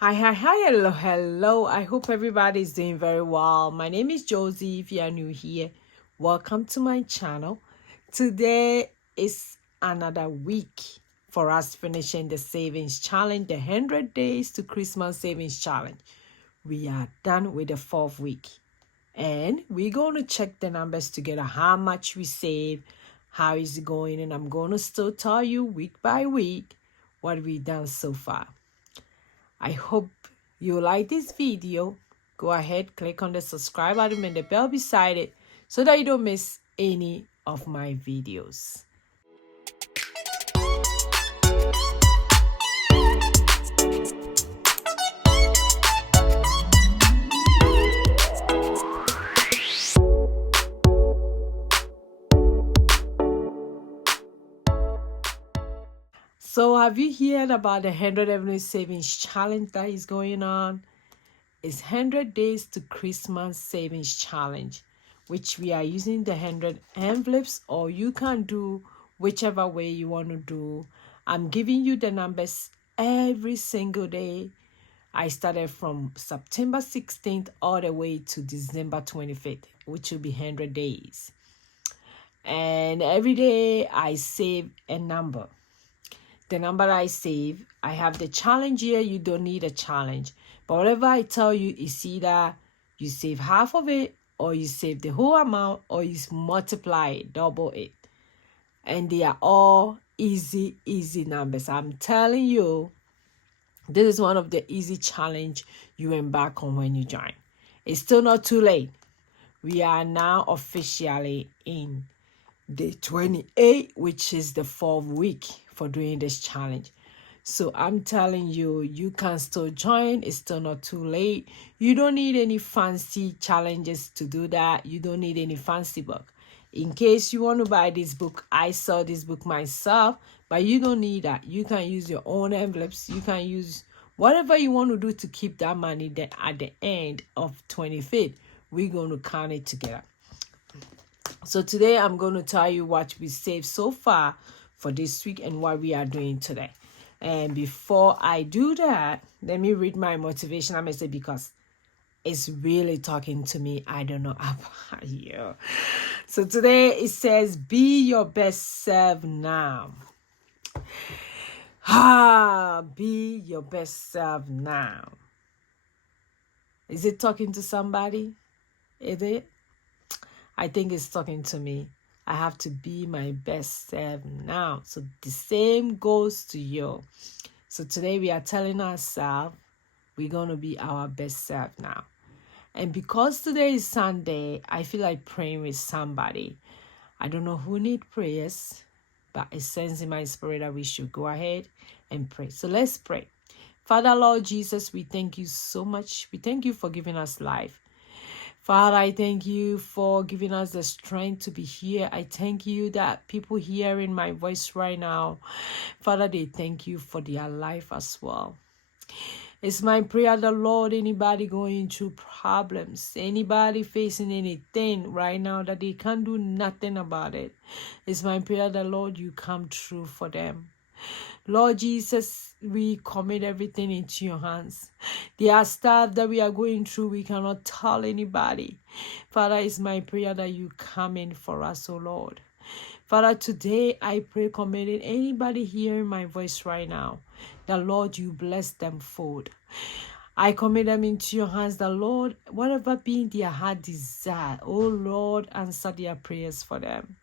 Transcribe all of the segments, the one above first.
Hello. I hope everybody is doing very well. My name is Josy. If you are new here, welcome to my channel. Today is another week for us finishing the savings challenge, the 100 days to Christmas savings challenge. We are done with the 4th week, and we're going to check the numbers together, how much we save, how is it going, and I'm going to still tell you week by week what we've done so far. I hope you like this video. Go ahead, click on the subscribe button and the bell beside it so that you don't miss any of my videos. So have you heard about the 100 Avenue Savings Challenge that is going on? It's 100 Days to Christmas Savings Challenge, which we are using the 100 envelopes, or you can do whichever way you want to do. I'm giving you the numbers every single day. I started from September 16th all the way to December 25th, which will be 100 days. And every day I save a number. The number I save, I have the challenge here. You don't need a challenge. But whatever I tell you is either you save half of it, or you save the whole amount, or you multiply it, double it. And they are all easy numbers. I'm telling you, this is one of the easy challenge you embark on when you join. It's still not too late. We are now officially in day 28, which is the 4th week for doing this challenge. So I'm telling you, you can still join. It's still not too late. You don't need any fancy challenges to do that. You don't need any fancy book. In case you want to buy this book, I saw this book myself, but you don't need that. You can use your own envelopes. You can use whatever you want to do to keep that money. Then at the end of 25th, we're going to count it together. So today I'm going to tell you what we saved so far for this week and what we are doing today. And before I do that, let me read my motivational message because it's really talking to me. I don't know about you. So today it says, be your best self now. Be your best self now. Is it talking to somebody? Is it? I think it's talking to me. I have to be my best self now. So the same goes to you. So today we are telling ourselves we're going to be our best self now. And because today is Sunday, I feel like praying with somebody. I don't know who needs prayers, but it sends in my spirit that we should go ahead and pray. So let's pray. Father, Lord Jesus, we thank you so much. We thank you for giving us life. Father, I thank you for giving us the strength to be here. I thank you that people hearing my voice right now, Father, they thank you for their life as well. It's my prayer, the Lord, anybody going through problems, anybody facing anything right now that they can't do nothing about it, it's my prayer, the Lord, you come true for them. Lord Jesus, we commit everything into your hands. There are stuff that we are going through, we cannot tell anybody. Father, it's my prayer that you come in for us, oh Lord. Father, today I pray, committing anybody hearing my voice right now, the Lord, you bless them food. I commit them into your hands, the Lord, whatever being their heart desire, oh Lord, answer their prayers for them.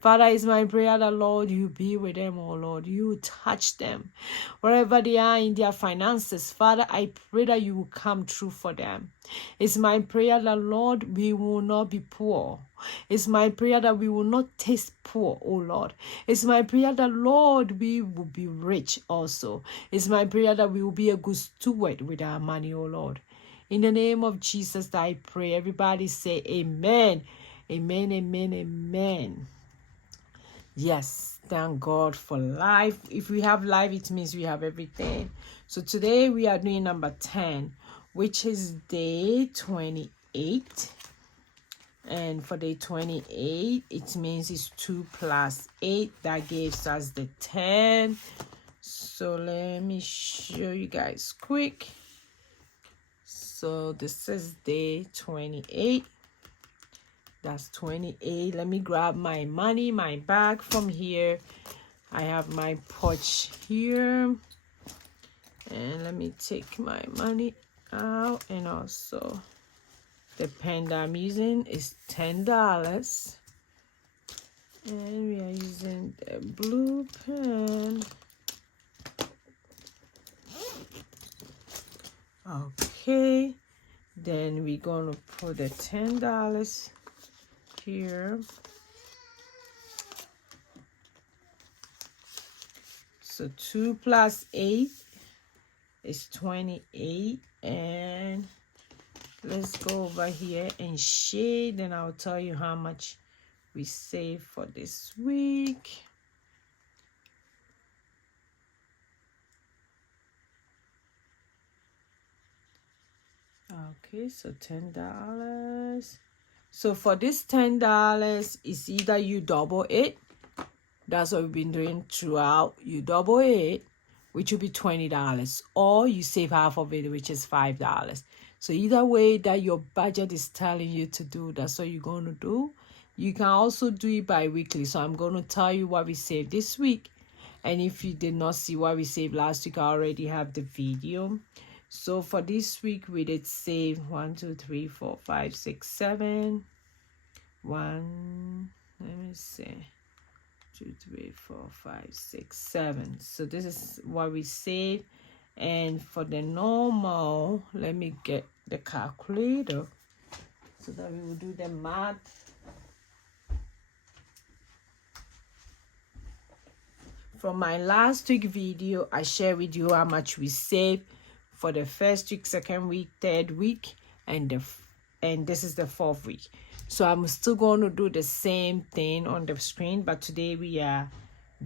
Father, it's my prayer that, Lord, you be with them, oh Lord. You touch them. Wherever they are in their finances, Father, I pray that you will come true for them. It's my prayer that, Lord, we will not be poor. It's my prayer that we will not taste poor, oh Lord. It's my prayer that, Lord, we will be rich also. It's my prayer that we will be a good steward with our money, oh Lord. In the name of Jesus, that I pray. Everybody say amen. Amen, amen, amen. Yes, thank God for life. If we have life, it means we have everything. So today we are doing number 10, which is day 28. And for day 28, it means it's 2 plus 8. That gives us the 10. So let me show you guys quick. So this is day 28. That's 28. Let me grab my money, my bag from here. I have my pouch here. And let me take my money out. And also the pen that I'm using is $10. And we are using the blue pen. Okay. Then we're gonna put the $10 here. So 2 plus 8 is 28. And let's go over here and shade, and I'll tell you how much we save for this week. Okay, so $10. So for this $10, it's either you double it. That's what we've been doing throughout. You double it, which will be $20, or you save half of it, which is $5. So either way that your budget is telling you to do, that's what you're going to do. You can also do it bi-weekly. So I'm going to tell you what we saved this week. And if you did not see what we saved last week, I already have the video. So for this week, we did save 1, 2, 3, 4, 5, 6, 7. Let me see. 2, 3, 4, 5, 6, 7. So this is what we saved. And for the normal, let me get the calculator so that we will do the math. From my last week video, I shared with you how much we saved for the first week, second week, third week, and this is the fourth week. So I'm still going to do the same thing on the screen, but today we are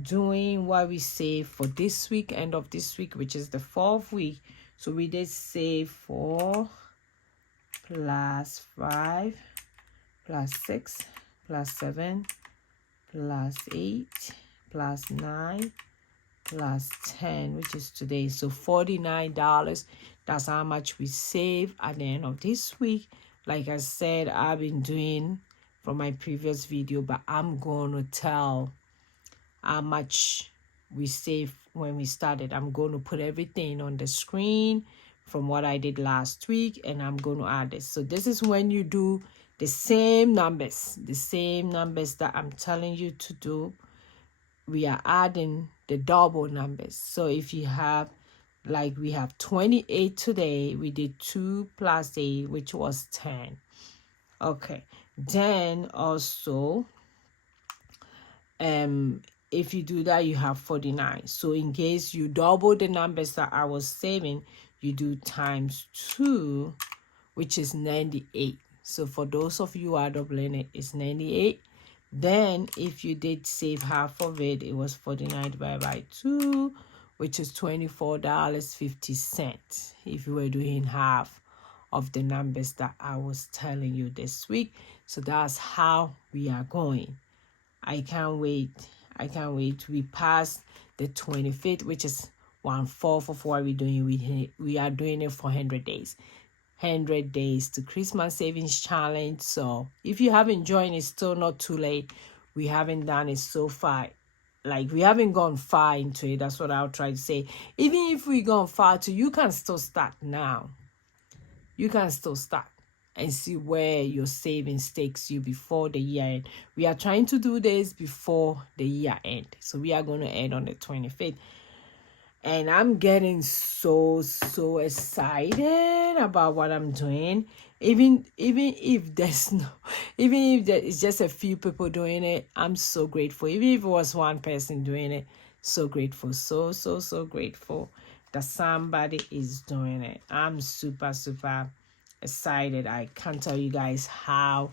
doing what we saved for this week, end of this week, which is the fourth week. So we did save 4 plus 5 plus 6 plus 7 plus 8 plus 9 plus 10, which is today. So $49. That's how much we save at the end of this week. Like I said, I've been doing from my previous video, but I'm going to tell how much we saved when we started. I'm going to put everything on the screen from what I did last week, and I'm going to add this. So this is when you do the same numbers that I'm telling you to do. We are adding the double numbers. So if you have, like we have 28 today, we did 2 plus 8, which was 10. Okay. Then also, if you do that, you have 49. So in case you double the numbers that I was saving, you do times 2, which is 98. So for those of you who are doubling it, it's 98. Then if you did save half of it, it was 49 divided by 2, which is $24.50 if you were doing half of the numbers that I was telling you this week. So that's how we are going. I can't wait. We passed the 25th, which is 1/4 of what we're doing. We are doing it for 100 days. 100 days to Christmas Savings Challenge. So if you haven't joined, it's still not too late. We haven't done it so far. Like, we haven't gone far into it. That's what I'll try to say. Even if we gone far too, you can still start now. You can still start and see where your savings takes you before the year end. We are trying to do this before the year end. So we are going to end on the 25th. And I'm getting so excited about what I'm doing. Even if there's even if there is just a few people doing it, I'm so grateful. Even if it was one person doing it, so grateful. So grateful that somebody is doing it. I'm super excited. I can't tell you guys how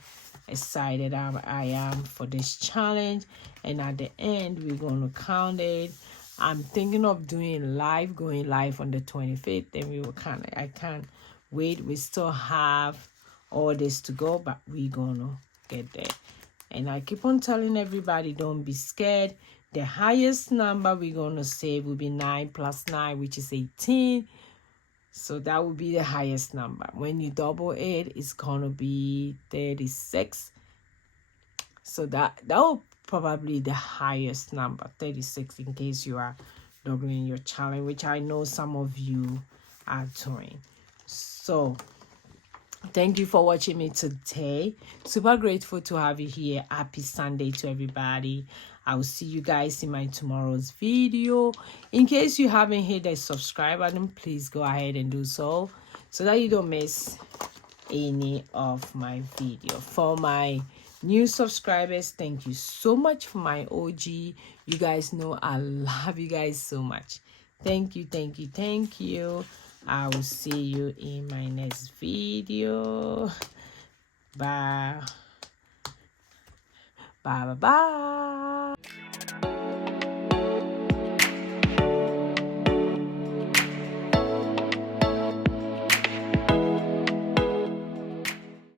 excited I am for this challenge. And at the end, we're going to count it. I'm thinking of going live on the 25th. Then I can't wait. We still have all this to go, but we're gonna get there. And I keep on telling everybody, don't be scared. The highest number we're gonna save will be 9 plus 9, which is 18. So that would be the highest number. When you double it, it's gonna be 36. So that will probably the highest number, 36, in case you are doubling your challenge, which I know some of you are doing. So thank you for watching me today. Super grateful to have you here. Happy Sunday to everybody. I will see you guys in my tomorrow's video. In case you haven't hit the subscribe button, please go ahead and do so that you don't miss any of my video. For my new subscribers, thank you so much. For my OG, you guys know I love you guys so much. Thank you, thank you, thank you. I will see you in my next video. Bye. Bye, bye, bye.